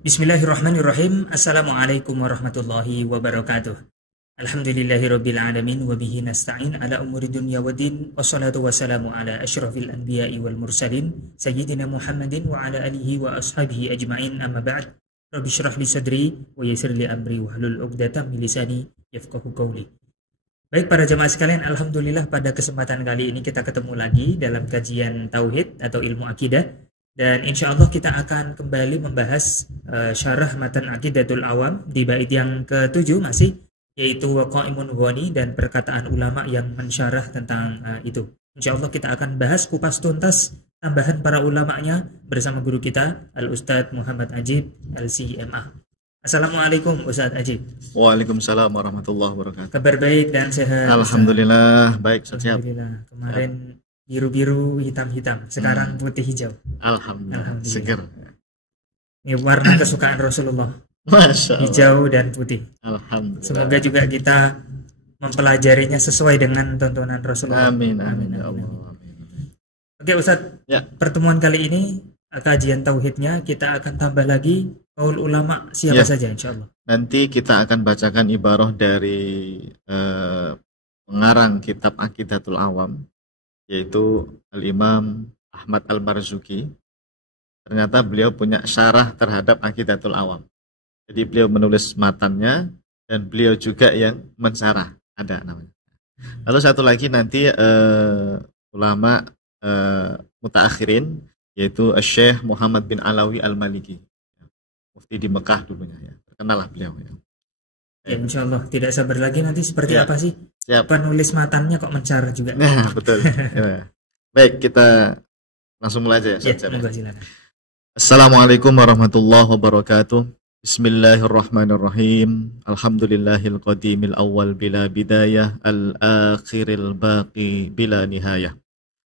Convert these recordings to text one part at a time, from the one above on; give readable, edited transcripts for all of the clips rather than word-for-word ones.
Bismillahirrahmanirrahim. Assalamualaikum warahmatullahi wabarakatuh. Alhamdulillahirabbil alamin wa bihi nasta'in ala umuri dunya waddin wassalatu wassalamu ala asyrafil anbiya'i wal mursalin sayyidina Muhammadin wa ala alihi wa ashabihi ajmain amma ba'd. Rabbi shrah li sadri wa yassir li amri wahlul 'uqdatam min lisani yafqahu qawli. Baik para jemaah sekalian, alhamdulillah pada kesempatan kali ini kita ketemu lagi dalam kajian tauhid atau ilmu akidah. Dan insya Allah kita akan kembali membahas syarah matan Aqidatul Awam di bait yang ketujuh masih, yaitu Waqaimun Ghani dan perkataan ulama yang mensyarah tentang itu. Insya Allah kita akan bahas kupas tuntas tambahan para ulamanya bersama guru kita Al-Ustadz Muhammad Ajib LCMA. Assalamualaikum Ustadz Ajib. Waalaikumsalam warahmatullahi wabarakatuh. Kabar baik dan sehat? Alhamdulillah, baik, siap. Alhamdulillah. Kemarin biru-biru, hitam-hitam, sekarang putih hijau. Alhamdulillah. Seger. Ini warna kesukaan Rasulullah. Masya Allah. Hijau dan putih. Alhamdulillah. Semoga juga kita mempelajarinya sesuai dengan tontonan Rasulullah. Amin, amin, ya Allah. Oke Ustadz, Ya. Pertemuan kali ini kajian tauhidnya kita akan tambah lagi qaul ulama siapa saja insya Allah. Nanti kita akan bacakan ibarah dari pengarang kitab Aqidatul Awam, yaitu Al-Imam Ahmad Al-Marzuki. Ternyata beliau punya syarah terhadap Aqidatul Awam. Jadi beliau menulis matannya dan beliau juga yang mensyarah, ada namanya. Lalu satu lagi nanti ulama mutaakhirin, yaitu Syekh Muhammad bin Alawi Al-Maliki, mufti di Mekah dulunya, ya. Terkenal lah beliau, ya. Ya, insya Allah tidak sabar lagi nanti seperti apa sih penulis matannya kok mensyarah juga. Nah, betul. Ya. Baik, kita langsung mulai aja ya. Silakan. Assalamualaikum warahmatullahi wabarakatuh. Bismillahirrahmanirrahim. Alhamdulillahil qadimil awal bila bidayah, al-akhiril baqi bila nihayah,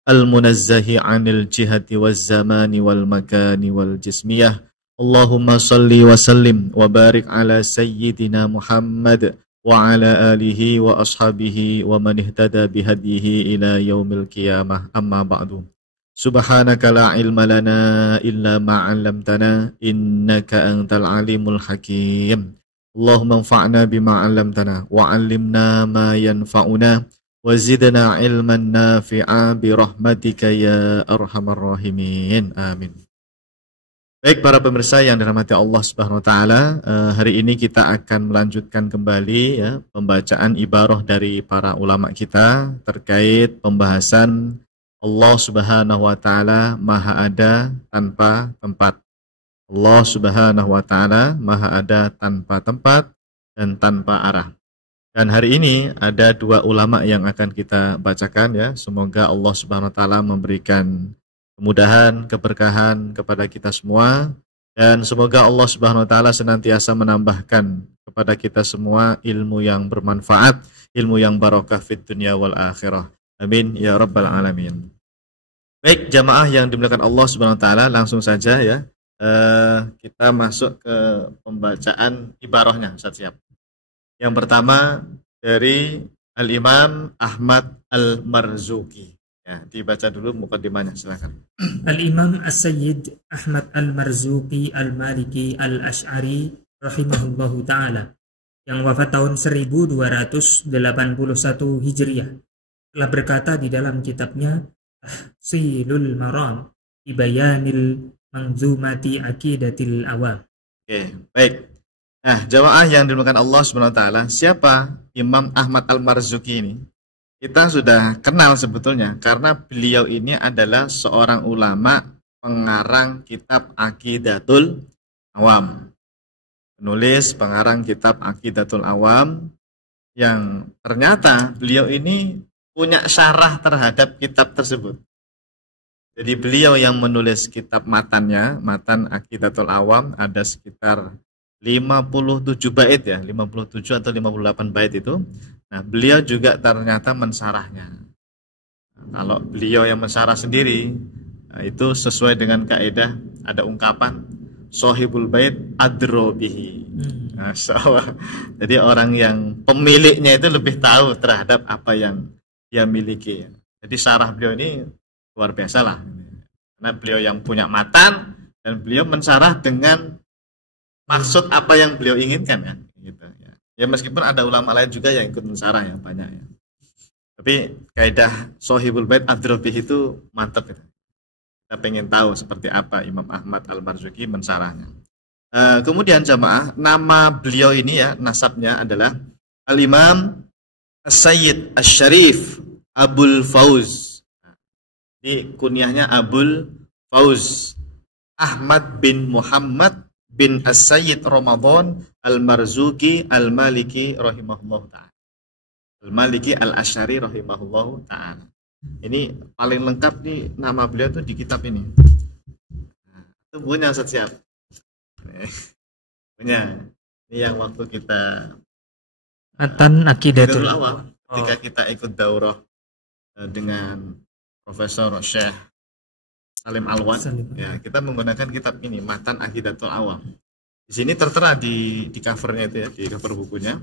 al-munazzahi anil jihati wal zamani wal makani wal jismiyah. Allahumma salli wa sallim wa barik ala sayyidina Muhammad wa ala alihi wa ashabihi wa man ihtada bihadihi ila yaumil qiyamah, amma ba'du. Subhanaka la ilma lana illa ma 'allamtana innaka antal alimul hakim. Allahumma anfa'na bima 'allamtana wa 'allimna ma yanfa'una wa zidna ilman nafi'a bi rahmatika ya arhamar rahimin. Amin. Baik para pemirsa yang dirahmati Allah Subhanahu wa taala, hari ini kita akan melanjutkan kembali ya pembacaan ibarah dari para ulama kita terkait pembahasan Allah Subhanahu wa taala Maha ada tanpa tempat. Allah Subhanahu wa taala Maha ada tanpa tempat dan tanpa arah. Dan hari ini ada dua ulama yang akan kita bacakan ya. Semoga Allah Subhanahu wa taala memberikan kemudahan, keberkahan kepada kita semua, dan semoga Allah Subhanahu wa taala senantiasa menambahkan kepada kita semua ilmu yang bermanfaat, ilmu yang barokah fid dunya wal akhirah. Amin ya rabbal alamin. Baik jamaah yang dimuliakan Allah Subhanahu wa taala, langsung saja ya. Kita masuk ke pembacaan ibarahnya. Ustaz, siap. Yang pertama dari Al-Imam Ahmad Al-Marzuki. Ya, dibaca dulu mukadimahnya, silakan. Al-Imam As-Sayyid Ahmad Al-Marzuki Al-Maliki Al-Ash'ari rahimahullahu ta'ala, yang wafat tahun 1281 Hijriah, telah berkata di dalam kitabnya Tahsilul Maram bi Bayanil Manzumati Aqidatil Awam. Oke, baik. Nah, jamaah yang dimuliakan Allah Subhanahu wa taala, siapa Imam Ahmad Al-Marzuki ini? Kita sudah kenal sebetulnya karena beliau ini adalah seorang ulama pengarang kitab Aqidatul Awam. Penulis pengarang kitab Aqidatul Awam yang ternyata beliau ini punya syarah terhadap kitab tersebut. Jadi beliau yang menulis kitab matannya, matan Aqidatul Awam, ada sekitar 57 bait ya, 57 atau 58 bait itu. Nah, beliau juga ternyata mensyarahnya. Nah, kalau beliau yang mensyarah sendiri, nah, itu sesuai dengan kaidah, ada ungkapan Sohibul bait adro bihi. Masya Allah. Jadi orang yang pemiliknya itu lebih tahu terhadap apa yang dia miliki. Jadi syarah beliau ini luar biasa lah. Karena beliau yang punya matan dan beliau mensyarah dengan maksud apa yang beliau inginkan ya, gitu ya. Ya meskipun ada ulama lain juga yang ikut mensarah ya banyak ya. Tapi kaidah Sohibul Bait Ad-Drobih itu mantap ya. Kita pengen tahu seperti apa Imam Ahmad Al-Marzuki mensarahnya. Kemudian jamaah, nama beliau ini ya, nasabnya adalah Al-Imam As-Sayyid Asy-Syarif Abul Fauz. Ini kunyahnya Abul Fauz Ahmad bin Muhammad bin As-Sayyid Ramadan Al-Marzuki Al-Maliki rahimahullah ta'ala. Al-Maliki Al-Asy'ari rahimahullah ta'ala. Ini paling lengkap nih nama beliau tuh di kitab ini. Nah, itu punya Ustaz siap. Punya. Ini yang waktu kita Matan Aqidatul Awam, ketika kita ikut daurah dengan Profesor Syekh Salim Alwan, ya kita menggunakan kitab ini Matan Aqidatul Awam. Di sini tertera di covernya itu ya, di cover bukunya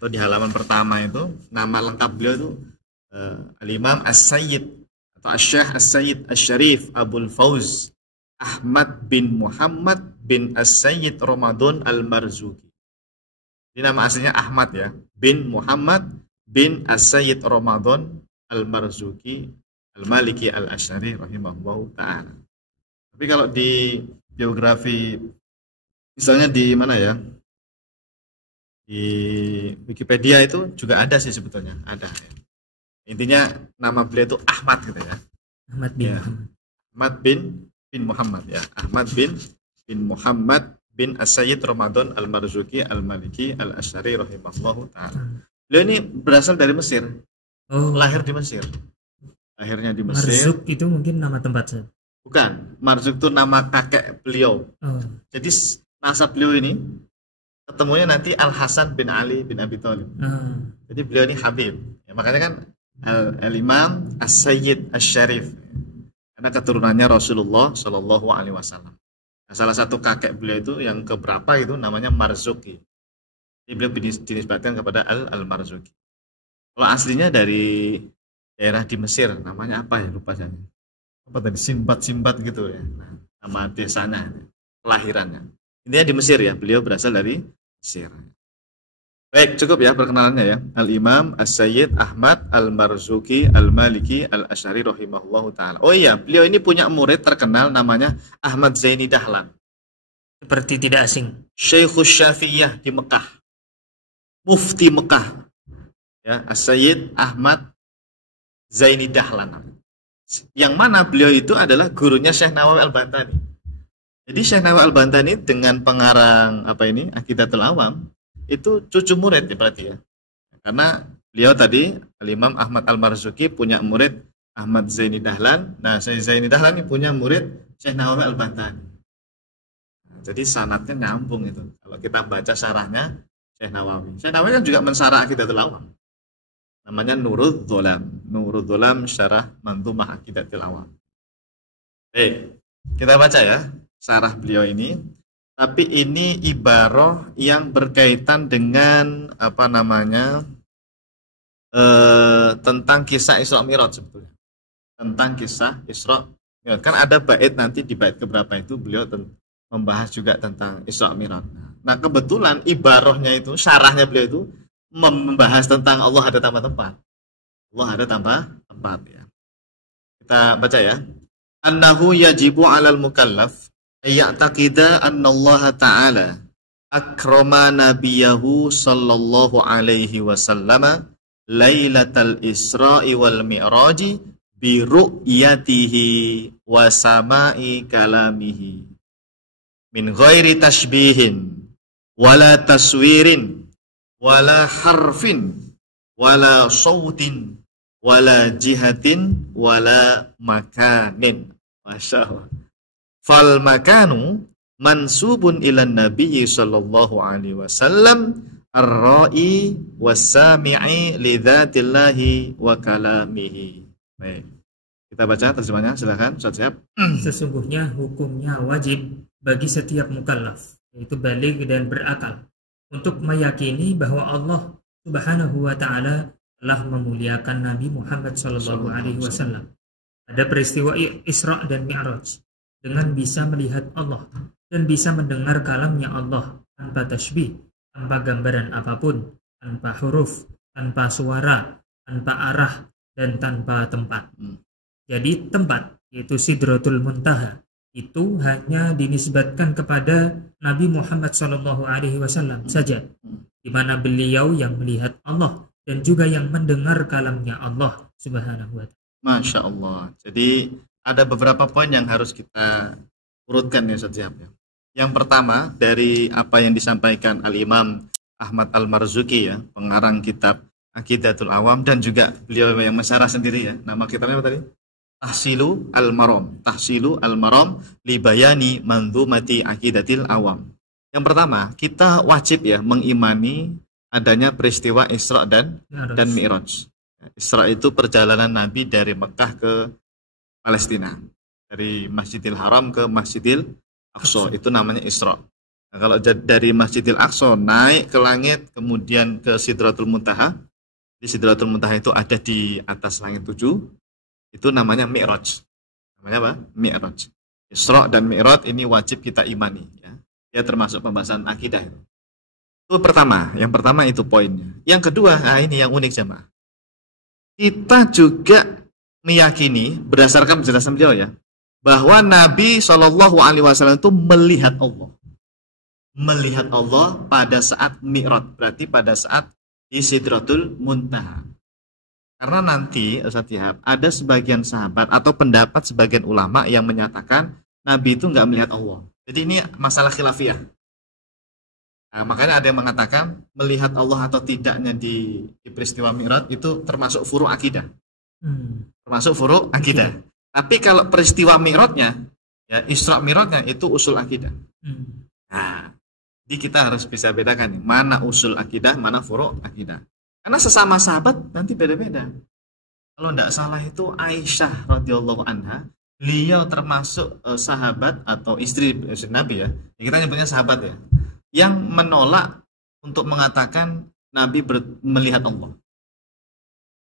atau di halaman pertama itu nama lengkap beliau itu Al-Imam As-Sayyid atau Asy-Syaikh As-Sayyid Asy-Syarif Abul Fauz Ahmad bin Muhammad bin As-Sayyid Ramadan Al-Marzuki. Ini nama aslinya Ahmad ya, bin Muhammad bin As-Sayyid Ramadan Al-Marzuki Al-Maliki Al-Asy'ari rahimahullahu ta'ala. Tapi kalau di biografi misalnya di mana ya, di Wikipedia itu juga ada sih sebetulnya, ada ya. Intinya nama beliau itu Ahmad gitu ya. Ahmad bin ya. Ahmad bin Muhammad ya. Ahmad bin Muhammad bin As-Sayyid Ramadan Al-Marzuki Al-Maliki Al-Asy'ari rahimahullahu ta'ala. Beliau ini berasal dari Mesir. Lahir di Mesir. Lahirnya di Mesir. Marzuk itu mungkin nama tempat saya. Bukan, Marzuk itu nama kakek beliau. Jadi nasab beliau ini ketemunya nanti Al-Hasan bin Ali bin Abi Thalib. Jadi beliau ini Habib. Ya, makanya kan Al-Imam As-Sayyid Asy-Syarif. Karena keturunannya Rasulullah Shallallahu Alaihi Wasallam. Nah, salah satu kakek beliau itu yang keberapa itu namanya Marzuki. Jadi beliau dinisbatkan kepada Al-Marzuki. Kalau aslinya dari daerah di Mesir, namanya apa ya, lupa saya. Apa tadi, Simbat gitu ya. Nah, nama desanya, kelahirannya. Intinya di Mesir ya, beliau berasal dari Mesir. Baik, cukup ya perkenalannya ya. Al-Imam As-Sayyid Ahmad Al-Marzuki Al-Maliki Al-Asy'ari rahimahullahu ta'ala. Oh iya, beliau ini punya murid terkenal namanya Ahmad Zaini Dahlan. Seperti tidak asing. Syekhus Syafi'iyah di Mekah. Mufti Mekah. Ya, As-Sayyid Ahmad Zaini Dahlan. Yang mana beliau itu adalah gurunya Syekh Nawawi Al-Bantani. Jadi Syekh Nawawi Al-Bantani dengan pengarang Aqidatul Awam itu cucu murid ya berarti ya. Karena beliau tadi Al-Imam Ahmad Al-Marzuki punya murid Ahmad Zaini Dahlan. Nah, Syekh Zaini Dahlan ini punya murid Syekh Nawawi Al-Bantani. Nah, jadi sanadnya nyambung itu. Kalau kita baca syarahnya Syekh Nawawi. Syekh Nawawi kan juga mensarah Aqidatul Awam. Namanya Nurul Dholam Syarah Manzumah Aqidatul Awam. Kita baca ya syarah beliau ini. Tapi ini ibarah yang berkaitan dengan tentang kisah Isra Mi'raj sebetulnya. Tentang kisah Isra Mi'raj. Kan ada bait nanti di bait keberapa itu beliau membahas juga tentang Isra Mi'raj. Nah, kebetulan ibarahnya itu, syarahnya beliau itu membahas tentang Allah ada tanpa tempat. Allah ada tanpa tempat ya. Kita baca ya. Annahu yajibu 'alal mukallaf ya'taqida anna Allah Ta'ala akrama nabiyahu sallallahu alaihi wasallam lailatal Isra'i wal Mi'raji bi ru'yatihi wa sama'i kalamihi min ghairi tashbihin wala taswirin wala harfin wala sautin wala jihatin wala makanin. Masya Allah. Fal makanu mansubun ilan nabiyyi sallallahu alaihi wasallam ar-ra'i was-sami'i li dzatillahi wa kalamihi. Baik. Kita baca terjemahnya, silakan Ustaz Syihab. Sesungguhnya hukumnya wajib bagi setiap mukallaf, yaitu baligh dan berakal, untuk meyakini bahwa Allah Subhanahu wa taala telah memuliakan Nabi Muhammad sallallahu alaihi wasallam pada peristiwa Isra dan Mi'raj dengan bisa melihat Allah dan bisa mendengar kalamnya Allah tanpa tasbih, tanpa gambaran apapun, tanpa huruf, tanpa suara, tanpa arah, dan tanpa tempat. Jadi tempat, yaitu Sidratul Muntaha, itu hanya dinisbatkan kepada Nabi Muhammad SAW saja, di mana beliau yang melihat Allah dan juga yang mendengar kalamnya Allah Subhanahu wa Ta'ala. Masya Allah. Jadi ada beberapa poin yang harus kita urutkan ya Ustaz Syihab. Yang pertama dari apa yang disampaikan Al-Imam Ahmad Al-Marzuki ya, pengarang kitab Aqidatul Awam, dan juga beliau yang mensyarah sendiri ya. Nama kitabnya apa tadi? Tahsilu Al-Maram li bayani manzumati Aqidatil Awam. Yang pertama, kita wajib ya mengimani adanya peristiwa Isra dan Mi'raj. Isra itu perjalanan Nabi dari Mekah ke Palestina, dari Masjidil Haram ke Masjidil Aqsa, itu namanya Isra. Nah, kalau dari Masjidil Aqsa naik ke langit kemudian ke Sidratul Muntaha, di Sidratul Muntaha itu ada di atas langit 7, itu namanya Mi'raj. Namanya apa? Mi'raj. Isra dan Mi'raj ini wajib kita imani ya. Ya termasuk pembahasan akidah itu. Itu pertama, yang pertama itu poinnya. Yang kedua, nah ini yang unik jemaah. Kita juga meyakini berdasarkan penjelasan beliau ya, bahwa Nabi SAW itu melihat Allah. Melihat Allah pada saat Mi'raj, berarti pada saat di Sidratul Muntaha. Karena nanti Ustaz Syihab, ada sebagian sahabat atau pendapat sebagian ulama yang menyatakan Nabi itu nggak melihat Allah. Jadi ini masalah khilafiyah. Nah, makanya ada yang mengatakan melihat Allah atau tidaknya di peristiwa Mi'raj itu termasuk furu' akidah. Termasuk furu' akidah. Tapi kalau peristiwa Mi'rajnya, ya Isra Mi'rajnya itu usul akidah. Nah, jadi kita harus bisa bedakan nih, mana usul akidah, mana furu' akidah. Karena sesama sahabat nanti beda-beda. Kalau tidak salah itu Aisyah radhiyallahu anha, beliau termasuk sahabat atau istri Nabi ya. Kita nyebutnya sahabat ya, yang menolak untuk mengatakan Nabi melihat Allah.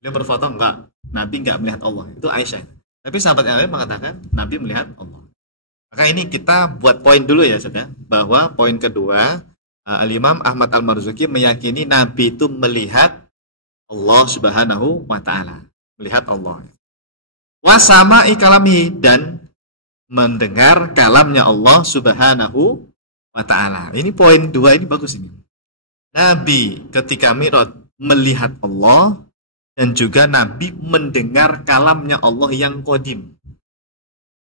Dia berfoto enggak, Nabi enggak melihat Allah. Itu Aisyah. Tapi sahabat yang lain mengatakan Nabi melihat Allah. Maka ini kita buat poin dulu ya, saudara, bahwa poin kedua, Al-Imam Ahmad Al-Marzuki meyakini Nabi itu melihat Allah Subhanahu wa Ta'ala, melihat Allah. Wasama'i kalami, dan mendengar kalamnya Allah Subhanahu wa Ta'ala. Ini poin dua, ini bagus ini. Nabi ketika Mi'raj melihat Allah, dan juga Nabi mendengar kalamnya Allah yang qadim.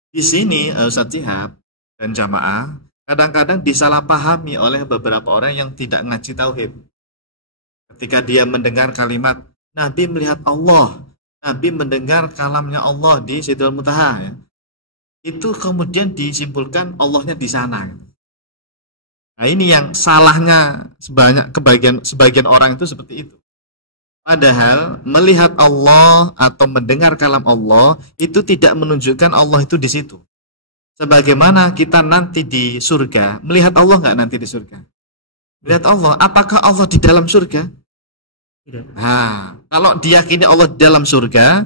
Di sini Ustaz Syihab dan jamaah kadang-kadang disalahpahami oleh beberapa orang yang tidak ngaji tauhid. Ketika dia mendengar kalimat Nabi melihat Allah, Nabi mendengar kalamnya Allah di Sidratul Muntaha ya, itu kemudian disimpulkan Allahnya di sana. Nah ini yang salahnya sebagian orang itu seperti itu. Padahal melihat Allah atau mendengar kalam Allah itu tidak menunjukkan Allah itu di situ. Sebagaimana kita nanti di surga, melihat Allah nggak nanti di surga? Melihat Allah, apakah Allah di dalam surga? Tidak. Nah, kalau diyakini Allah di dalam surga,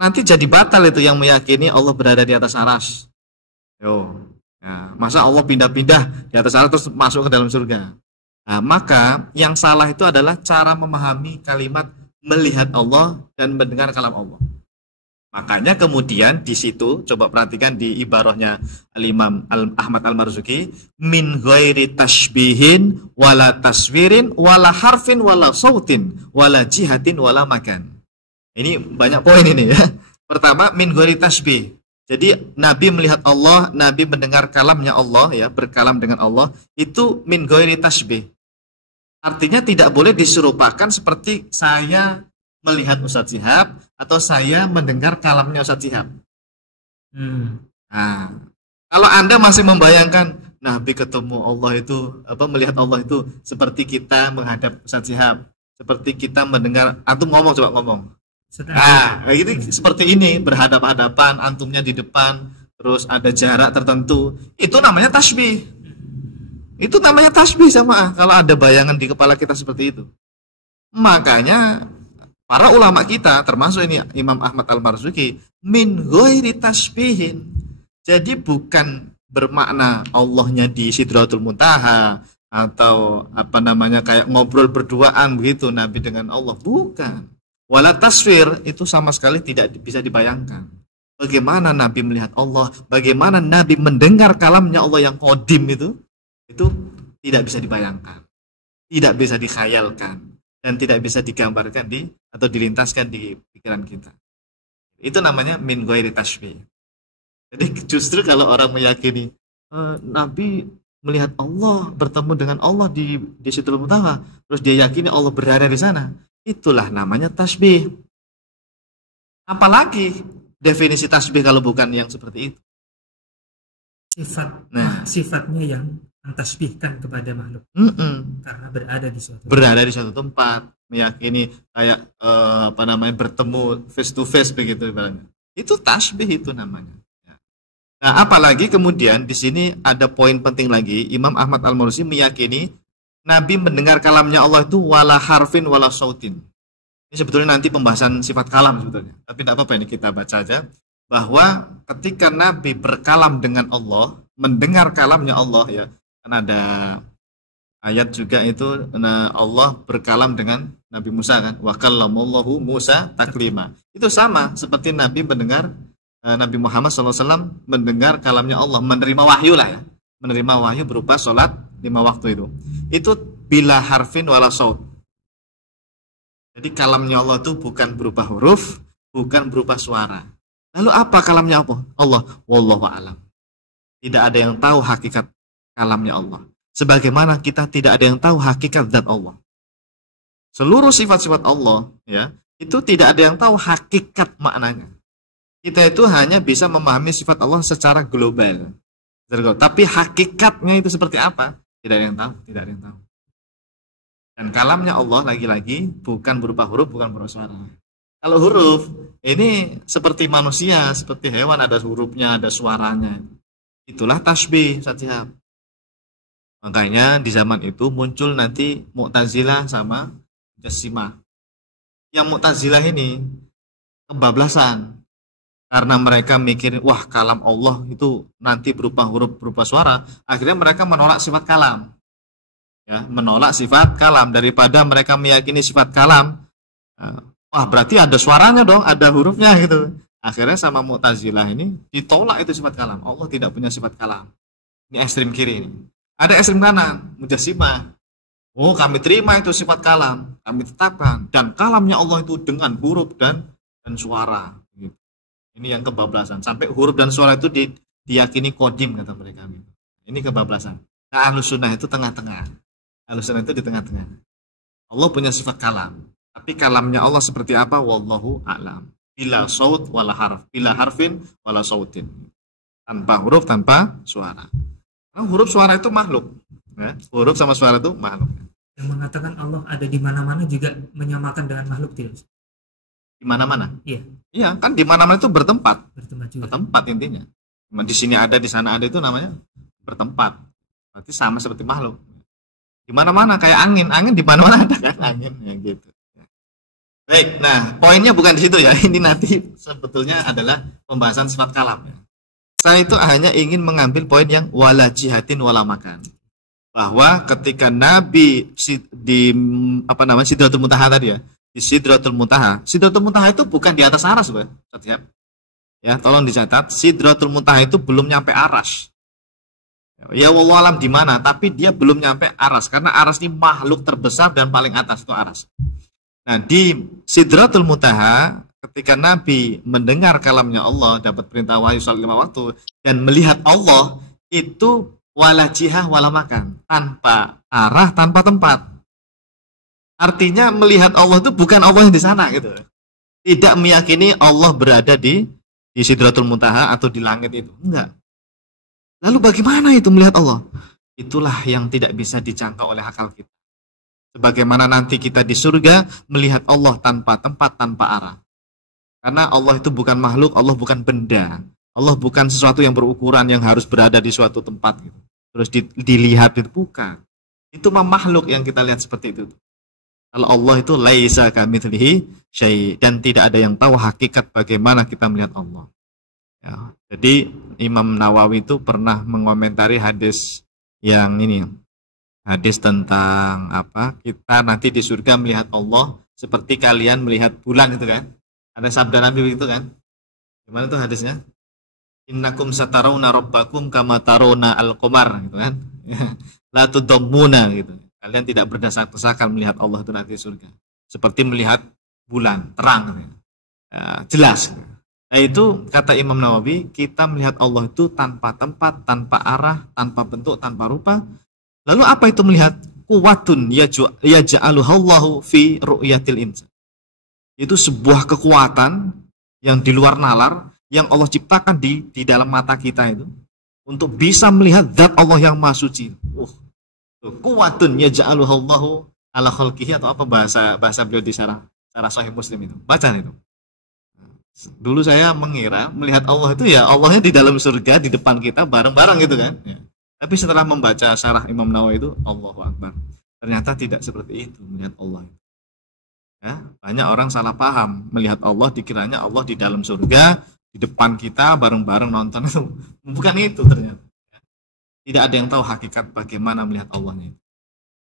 nanti jadi batal itu yang meyakini Allah berada di atas aras. Nah, masa Allah pindah-pindah di atas aras terus masuk ke dalam surga? Nah, maka yang salah itu adalah cara memahami kalimat melihat Allah dan mendengar kalam Allah. Makanya kemudian di situ coba perhatikan di ibarahnya Al-Imam Ahmad Al-Marzuki, min ghairi tashbihin wala taswirin wala harfin wala sautin wala jihatin wala makan. Ini banyak poin ini ya. Pertama, min ghairi tashbih. Jadi Nabi melihat Allah, Nabi mendengar kalamnya Allah ya, berkalam dengan Allah, itu min ghairi tashbih. Artinya tidak boleh diserupakan seperti saya melihat Ustaz Syihab atau saya mendengar kalamnya Ustaz Syihab. Nah, kalau Anda masih membayangkan Nabi ketemu Allah itu, melihat Allah itu seperti kita menghadap Ustaz Syihab, seperti kita mendengar antum ngomong, coba ngomong. Nah, kayak gitu, seperti ini berhadapan-hadapan, antumnya di depan, terus ada jarak tertentu. Itu namanya tasbih. Itu namanya tasbih sama kalau ada bayangan di kepala kita seperti itu. Makanya para ulama kita termasuk ini Imam Ahmad Al-Marzuki min ghairi tasbihin. Jadi bukan bermakna Allahnya di Sidratul Muntaha atau apa namanya kayak ngobrol berduaan begitu Nabi dengan Allah, bukan. Wala taswir, itu sama sekali tidak bisa dibayangkan. Bagaimana Nabi melihat Allah, bagaimana Nabi mendengar kalamnya Allah yang qadim itu tidak bisa dibayangkan, tidak bisa dikhayalkan, dan tidak bisa digambarkan atau dilintaskan di pikiran kita. Itu namanya min ghairi tashbih. Jadi justru kalau orang meyakini Nabi melihat Allah, bertemu dengan Allah di Sidratul Muntaha, terus dia yakini Allah berada di sana, itulah namanya tasbih. Apalagi definisi tasbih kalau bukan yang seperti itu? Sifatnya yang mentasbihkan kepada makhluk. Karena berada di suatu tempat, meyakini kayak bertemu face to face begitu ibaratnya. Itu tasbih itu namanya. Nah, apalagi kemudian di sini ada poin penting lagi. Imam Ahmad Al-Mursi meyakini Nabi mendengar kalamnya Allah itu wala harfin wala sautin. Ini sebetulnya nanti pembahasan sifat kalam sebetulnya. Tapi tidak apa-apa, ini kita baca aja. Bahwa ketika Nabi berkalam dengan Allah, mendengar kalamnya Allah, ya, kan ada ayat juga itu, Allah berkalam dengan Nabi Musa kan, wa kallamallahu Musa taklima. Itu sama seperti Nabi mendengar Nabi Muhammad SAW mendengar kalamnya Allah, menerima wahyu lah ya, menerima wahyu berupa sholat 5 waktu itu bila harfin wala saut. Jadi kalamnya Allah itu bukan berupa huruf, bukan berupa suara. Lalu apa kalamnya Allah? Wallahu a'lam. Tidak ada yang tahu hakikat kalamnya Allah. Sebagaimana kita tidak ada yang tahu hakikat zat Allah. Seluruh sifat-sifat Allah ya, itu tidak ada yang tahu hakikat maknanya. Kita itu hanya bisa memahami sifat Allah secara global. Tapi hakikatnya itu seperti apa? Tidak ada yang tahu, tidak ada yang tahu. Dan kalamnya Allah lagi-lagi bukan berupa huruf, bukan berupa suara. Kalau huruf, ini seperti manusia, seperti hewan, ada hurufnya, ada suaranya. Itulah tasbih, Satihab. Makanya di zaman itu muncul nanti Mu'tazilah sama Jassimah. Yang Mu'tazilah ini kebablasan. Karena mereka mikir, wah kalam Allah itu nanti berupa huruf, berupa suara. Akhirnya mereka menolak sifat kalam. Ya, menolak sifat kalam. Daripada mereka meyakini sifat kalam, wah berarti ada suaranya dong, ada hurufnya gitu. Akhirnya sama Mu'tazilah ini ditolak itu sifat kalam. Allah tidak punya sifat kalam. Ini ekstrim kiri ini. Ada ekstrim kanan, Mujassimah. Oh kami terima itu sifat kalam, kami tetapkan. Dan kalamnya Allah itu dengan huruf dan suara. Gitu. Ini yang kebablasan. Sampai huruf dan suara itu diyakini qadim kata mereka. Ini kebablasan. Nah Ahlus Sunnah itu tengah-tengah. Ahlus Sunnah itu di tengah-tengah. Allah punya sifat kalam. Tapi kalamnya Allah seperti apa? Wallahu a'lam. Bila saut wala harf. Bila harfin wala sautin. Tanpa huruf, tanpa suara. Karena huruf suara itu makhluk. Ya, huruf sama suara itu makhluk. Yang mengatakan Allah ada di mana-mana juga menyamakan dengan makhluk tidak? Di mana-mana? Iya. Iya, kan di mana-mana itu bertempat. Juga. Bertempat intinya. Di sini ada, di sana ada, itu namanya bertempat. Berarti sama seperti makhluk. Di mana-mana kayak angin. Angin di mana-mana ada kan angin ya gitu. Baik, nah poinnya bukan di situ ya. Ini nanti sebetulnya adalah pembahasan sifat kalam ya. Saya itu hanya ingin mengambil poin yang wala jihatin wala makan. Bahwa ketika Nabi di Sidratul Muntaha tadi ya, di Sidratul Muntaha itu bukan di atas aras, Pak. Ya, tolong dicatat, Sidratul Muntaha itu belum nyampe aras. Ya wallahu alam di mana, tapi dia belum nyampe aras karena aras ini makhluk terbesar dan paling atas itu aras. Nah, di Sidratul Muntaha ketika Nabi mendengar kalamnya Allah, dapat perintah wahyu salat 5 waktu dan melihat Allah, itu wala jihah wala makan, tanpa arah, tanpa tempat. Artinya melihat Allah itu bukan Allah yang di sana gitu. Tidak meyakini Allah berada di Sidratul Muntaha atau di langit itu. Enggak. Lalu bagaimana itu melihat Allah? Itulah yang tidak bisa dijangkau oleh akal kita. Sebagaimana nanti kita di surga melihat Allah tanpa tempat, tanpa arah. Karena Allah itu bukan makhluk, Allah bukan benda. Allah bukan sesuatu yang berukuran yang harus berada di suatu tempat gitu. Terus dilihat itu bukan. Itu makhluk yang kita lihat seperti itu. Kalau Allah itu laisa kamitslihi syai', dan tidak ada yang tahu hakikat bagaimana kita melihat Allah. Ya, jadi Imam Nawawi itu pernah mengomentari hadis yang ini, hadis tentang apa? Kita nanti di surga melihat Allah seperti kalian melihat bulan itu kan? Ada sabda Nabi begitu kan? Gimana tuh hadisnya? Innakum satarawna rabbakum kama tarawna al-qamar gitu kan. La tudammuna gitu. Kalian tidak berdesak-desakan melihat Allah itu nanti di surga. Seperti melihat bulan terang gitu. Jelas. Nah itu kata Imam Nawawi, kita melihat Allah itu tanpa tempat, tanpa arah, tanpa bentuk, tanpa rupa. Lalu apa itu melihat? Quwwatun yaj'aluhallahu fi ru'yatil insan. Itu sebuah kekuatan yang di luar nalar yang Allah ciptakan di dalam mata kita itu untuk bisa melihat zat Allah yang Maha Suci. Quwwatun yaj'aluhallahu ala khalqihi, atau apa bahasa beliau di syarah Sahih Muslim itu. Baca itu. Dulu saya mengira melihat Allah itu ya Allahnya di dalam surga di depan kita bareng-bareng gitu kan. Ya. Tapi setelah membaca syarah Imam Nawawi itu, Allahu Akbar. Ternyata tidak seperti itu melihat Allah. Ya, banyak orang salah paham melihat Allah, dikiranya Allah di dalam surga di depan kita bareng-bareng nonton itu. Bukan itu ternyata. Tidak ada yang tahu hakikat bagaimana melihat Allahnya.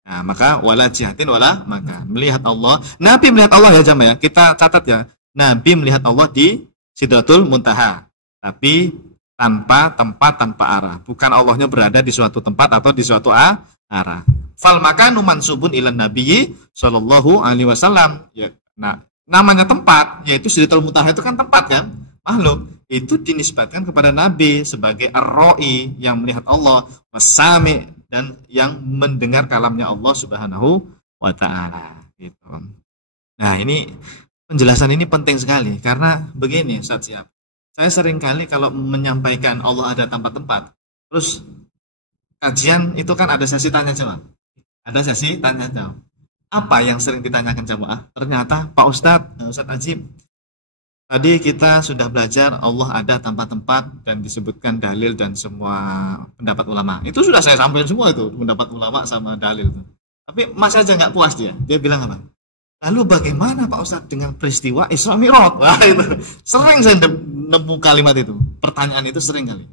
Nah, maka wala jihatin wala maka melihat Allah. Nabi melihat Allah ya jamaah ya. Kita catat ya. Nabi melihat Allah di Sidratul Muntaha. Tapi tanpa tempat, tanpa arah. Bukan Allahnya berada di suatu tempat atau di suatu arah. Fal makanu mansubun ilan nabiyyi sallallahu alaihi wasallam. Ya, nah, namanya tempat yaitu Sidratul Muntaha itu kan tempat kan? Makhluk itu dinisbatkan kepada Nabi sebagai ar-ra'i yang melihat Allah, wasami dan yang mendengar kalamnya Allah Subhanahu wa taala gitu. Nah, ini penjelasan ini penting sekali karena begini Ustaz Siap. Saya sering kali kalau menyampaikan Allah ada tanpa tempat, terus kajian itu kan ada sesi tanya jawab. Ada sesi tanya jawab. Apa yang sering ditanyakan jamaah? Ternyata Pak Ustadz Ajib, tadi kita sudah belajar Allah ada tanpa tempat dan disebutkan dalil dan semua pendapat ulama. Itu sudah saya sampaikan semua itu, pendapat ulama sama dalil itu. Tapi masih aja nggak puas dia. Dia bilang apa? Lalu bagaimana Pak Ustadz dengan peristiwa Isra Mi'raj? Wah, itu sering saya nemu kalimat itu. Pertanyaan itu sering kali.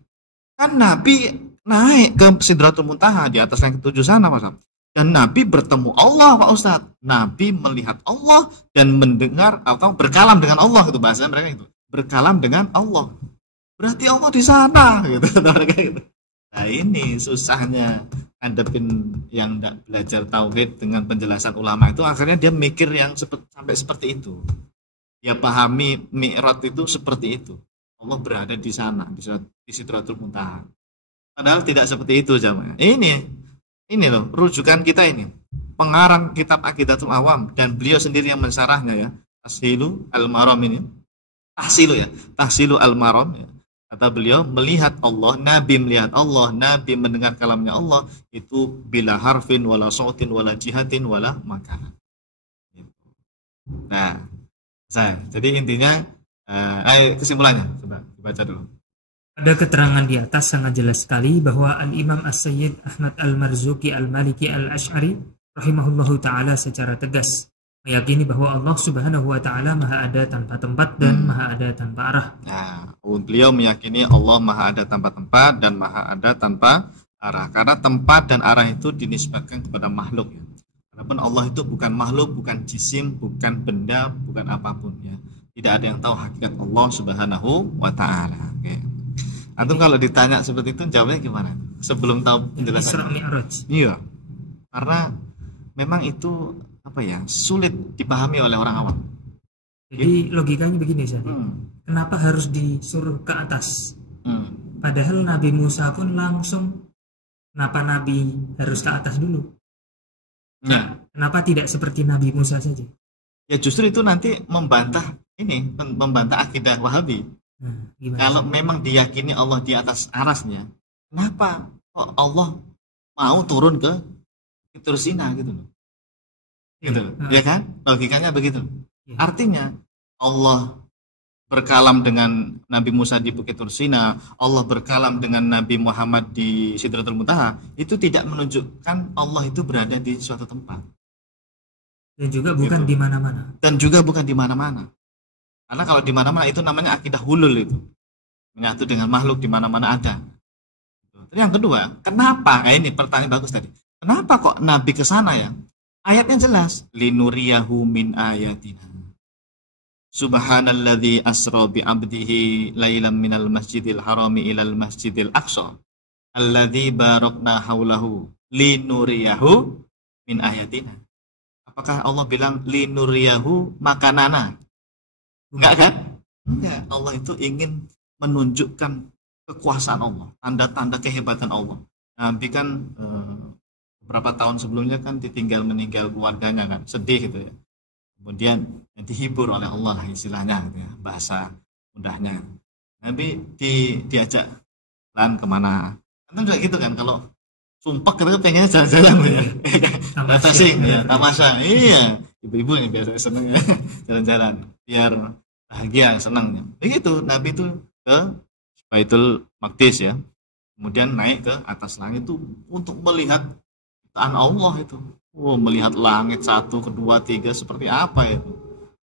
Kan Nabi naik ke Sidratul Muntaha di atas langit ketujuh sana Pak Ustadz. Dan Nabi bertemu Allah Pak Ustadz. Nabi melihat Allah dan mendengar atau berkalam dengan Allah, itu bahasa mereka itu. Berkalam dengan Allah. Berarti Allah di sana gitu mereka gitu. Nah, ini susahnya hadapin yang tidak belajar tauhid dengan penjelasan ulama itu, akhirnya dia mikir yang sampai seperti itu. Dia pahami Mi'raj itu seperti itu. Allah berada di sana, di Sidratul Muntaha. Padahal tidak seperti itu jamaah. Ini loh rujukan kita ini. Pengarang kitab Aqidatul Awam dan beliau sendiri yang mensyarahnya ya. Tahsilu Al-Maram ini. Tahsilu Al-Maram ya. Kata beliau, melihat Allah, Nabi melihat Allah, Nabi mendengar kalamnya Allah itu bila harfin wala sautin wala jihatin wala makan. Nah, jadi intinya kesimpulannya coba dibaca dulu. Ada keterangan di atas sangat jelas sekali bahwa Al-Imam As-Sayyid Ahmad Al-Marzuki Al-Maliki Al-Ash'ari rahimahullahu ta'ala secara tegas meyakini bahwa Allah Subhanahu wa ta'ala maha ada tanpa tempat dan maha ada tanpa arah. Nah, beliau meyakini Allah maha ada tanpa tempat dan maha ada tanpa arah. Karena tempat dan arah itu dinisbatkan kepada makhluk ya. Walaupun Allah itu bukan makhluk, bukan jisim, bukan benda, bukan apapun ya. Tidak ada yang tahu hakikat Allah Subhanahu wa ta'ala. Oke. Antum kalau ditanya seperti itu jawabnya gimana? Sebelum tahu penjelasan Isra Mi'raj. Iya. Karena memang itu sulit dipahami oleh orang awam. Jadi logikanya begini Ustaz. Kenapa harus disuruh ke atas? Padahal Nabi Musa pun langsung. Kenapa Nabi harus ke atas dulu? Nah, kenapa tidak seperti Nabi Musa saja? Ya justru itu nanti membantah akidah Wahabi. Kalau memang diyakini Allah di atas arasnya, kenapa kok Allah mau turun ke Tur Sina gitu loh? Gitu, ya kan? Logikanya begitu. Artinya Allah berkalam dengan Nabi Musa di Bukit Tur Sina, Allah berkalam dengan Nabi Muhammad di Sidratul Muntaha, itu tidak menunjukkan Allah itu berada di suatu tempat. Dan juga bukan di mana-mana. Dan juga bukan di mana-mana. Karena kalau di mana-mana itu namanya akidah hulul itu. menyatu dengan makhluk di mana-mana ada. Terus yang kedua, kenapa? Ini pertanyaan bagus tadi. Kenapa kok Nabi ke sana ya? Ayatnya jelas, linuriyahu min ayatina. Subhanalladzi asra bi 'abdihi lailan minal masjidil harami ilal masjidil aqsa alladzi barakna haulahu linuriyahu min ayatina. Apakah Allah bilang linuriyahu makanana? Enggak kan? Enggak. Allah itu ingin menunjukkan kekuasaan Allah, tanda-tanda kehebatan Allah. Nabi kan beberapa tahun sebelumnya kan ditinggal meninggal keluarganya kan, sedih gitu ya. Kemudian dihibur oleh Allah istilahnya gitu ya, bahasa mudahnya. Nabi diajak jalan kemana? Kan juga gitu kan, kalau sumpah kita pengennya jalan-jalan ya. Refreshing ya, tamasya. Iya, ibu-ibu yang biasa seneng ya jalan-jalan biar bahagia, senang. Begitu Nabi itu ke Baitul Maqdis ya. Kemudian naik ke atas langit itu untuk melihat ciptaan Allah itu. Melihat langit 1, 2, 3 seperti apa itu.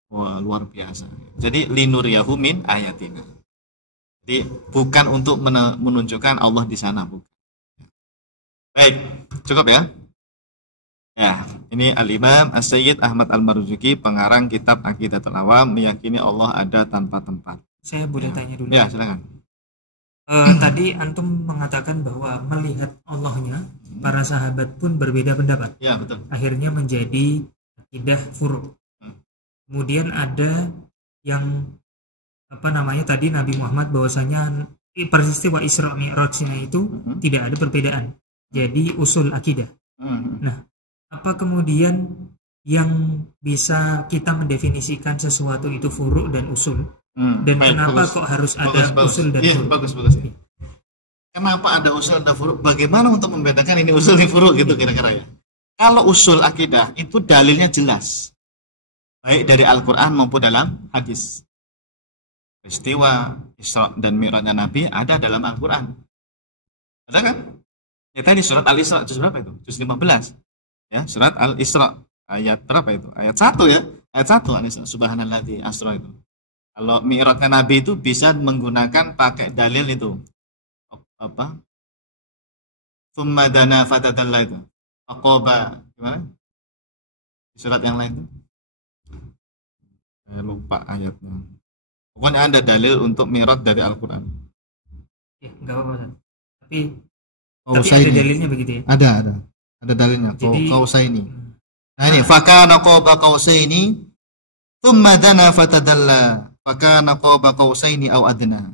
Wah, luar biasa. Jadi linuriyahu min ayatina. Jadi bukan untuk menunjukkan Allah di sana, bukan. Baik, cukup ya. Ya, ini Al-Imam As-Sayyid Ahmad Al-Marzuki, pengarang kitab Aqidatul Awam, meyakini Allah ada tanpa tempat. Saya boleh tanya dulu. Ya, silakan. Tadi antum mengatakan bahwa melihat Allahnya para sahabat pun berbeda pendapat. Ya, betul. Akhirnya menjadi akidah furu'. Kemudian ada yang tadi Nabi Muhammad bahwasanya peristiwa Isra Mi'rajnya itu tidak ada perbedaan. Jadi usul akidah. Nah, apa kemudian yang bisa kita mendefinisikan sesuatu itu furu' dan usul? Dan baik, kenapa kok harus ada usul dan furu'? Bagus. Kenapa ada usul dan furu'? Bagaimana untuk membedakan ini usul dan furu' gitu kira-kira ya? Kalau usul akidah itu dalilnya jelas, baik dari Al-Quran maupun dalam hadis. Peristiwa Isra dan Mi'rajnya Nabi ada dalam Al-Quran. Ada kan? Ya tadi surat Al-Isra, juz berapa itu? Juz 15. Ya, surat Al-Isra. Ayat berapa itu? Ayat 1 ya. Ayat 1 Al-Isra. Subhanalladzi asra itu. Kalau Mi'rajnya Nabi itu bisa menggunakan pakai dalil itu. Apa? Tsumma dana fatadalla itu. Aqaba gimana? Di surat yang lain itu. Saya lupa ayatnya. Pokoknya ada dalil untuk Mi'raj dari Al-Qur'an. Ya, enggak apa-apa. Tapi ada dalilnya begitu ya? Ada dalilnya. Qausaini. Nah ini fakana qaba qausaini thumma dana fatadalla fakana qaba qausaini aw adna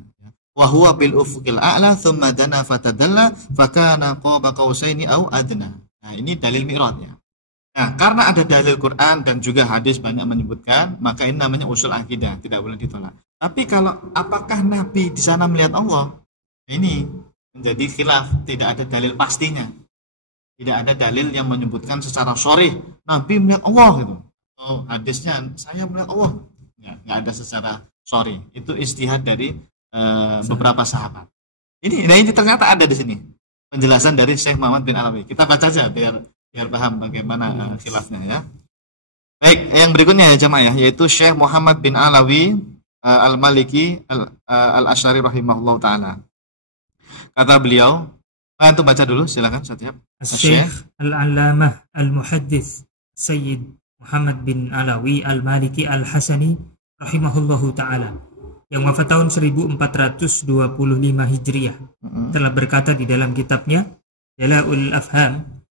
wa huwa bil ufuqil a'la thumma dana fatadalla fakana qaba qausaini aw adna. Nah ini dalil Mi'raj ya. Nah karena ada dalil Quran dan juga hadis banyak menyebutkan, maka ini namanya usul akidah, tidak boleh ditolak. Tapi kalau apakah Nabi di sana melihat Allah? Ini menjadi khilaf, tidak ada dalil pastinya. Tidak ada dalil yang menyebutkan secara sharih Nabi melihat Allah gitu. Oh, hadisnya saya melihat Allah. Ya, nggak ada secara sharih. Itu ijtihad dari beberapa sahabat. Ini ternyata ada di sini penjelasan dari Syekh Muhammad bin Alawi. Kita baca saja biar paham bagaimana khilafnya ya. Baik, yang berikutnya ya jemaah ya, yaitu Syekh Muhammad bin Alawi Al-Maliki Al-Asy'ari rahimahullah taala. Kata beliau, antum baca dulu silakan Syekh. Syekh Al-Allamah Al-Muhaddits Sayyid Muhammad bin Alawi Al-Maliki Al-Hasani rahimahullahu taala yang wafat tahun 1425 Hijriah telah berkata di dalam kitabnya Jala'ul Afham